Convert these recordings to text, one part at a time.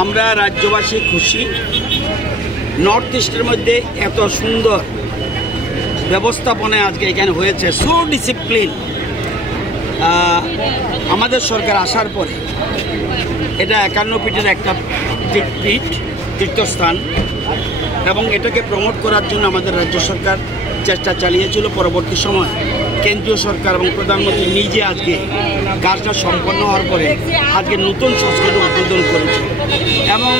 আমরা রাজ্যবাসী খুশি। নর্থ ইস্টের মধ্যে এত সুন্দর ব্যবস্থাপনা আজকে এখানে হয়েছে, সো ডিসিপ্লিন। আমাদের সরকার আসার পরে এটা 51 পীঠের একটা তীর্থস্থান এবং এটাকে প্রমোট করার জন্য আমাদের রাজ্য সরকার চেষ্টা চালিয়েছিল। পরবর্তী সময় কেন্দ্রীয় সরকার এবং প্রধানমন্ত্রী নিজে আজকে কাজটা সম্পন্ন হওয়ার পরে আজকে নতুন সংস্কৃতি উদ্বোধন করেছে এবং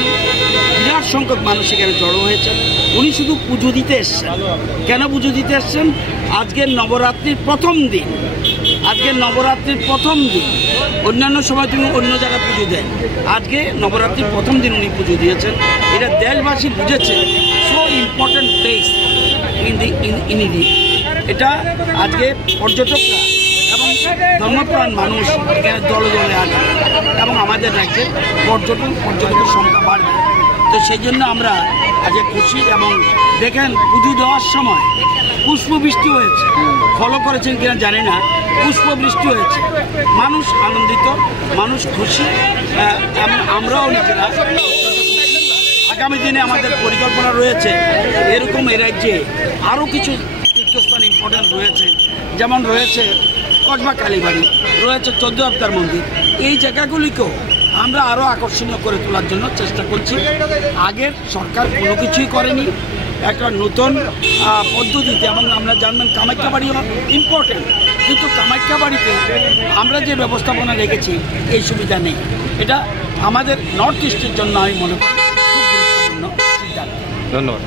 বিরাট সংখ্যক মানুষ এখানে জড়ো হয়েছে। উনি শুধু পুজো দিতে এসছেন। কেন পুজো দিতে এসছেন? আজকের নবরাত্রির প্রথম দিন। অন্যান্য সময় তুমি অন্য জায়গায় পুজো দেন, আজকে নবরাত্রির প্রথম দিন উনি পুজো দিয়েছেন। এটা দেশবাসী বুঝেছে so important place in India. এটা আজকে পর্যটকরা এবং ধর্মপ্রাণ মানুষ এখানে দলে দলে আসবে এবং আমাদের রাজ্যে পর্যটকের সংখ্যা বাড়বে। তো সেই জন্য আমরা আজকে খুশি। এবং দেখেন পুজো দেওয়ার সময় পুষ্পবৃষ্টি হয়েছে, ফলো করেছেন কিনা জানি না, পুষ্পবৃষ্টি হয়েছে। মানুষ আনন্দিত, মানুষ খুশি এবং আমরাও নিজেরা। আগামী দিনে আমাদের পরিকল্পনা রয়েছে এরকম এই রাজ্যে আরও কিছু তীর্থস্থান ইম্পর্টেন্ট রয়েছে, যেমন রয়েছে কসবা কালীবাড়ি, রয়েছে 14 অবতার মন্দির। এই জায়গাগুলিকেও আমরা আরও আকর্ষণীয় করে তোলার জন্য চেষ্টা করছি। আগের সরকার কোনো কিছুই করেনি, একটা নতুন পদ্ধতিতে। এবং আমরা জানবেন কামাখ্যাবাড়িও ইম্পর্টেন্ট, কিন্তু কামাখ্যাবাড়িতে আমরা যে ব্যবস্থাপনা রেখেছি এই সুবিধা নেই। এটা আমাদের নর্থ ইস্টের জন্য আমি মনে করি খুব গুরুত্বপূর্ণ সিদ্ধান্ত। ধন্যবাদ।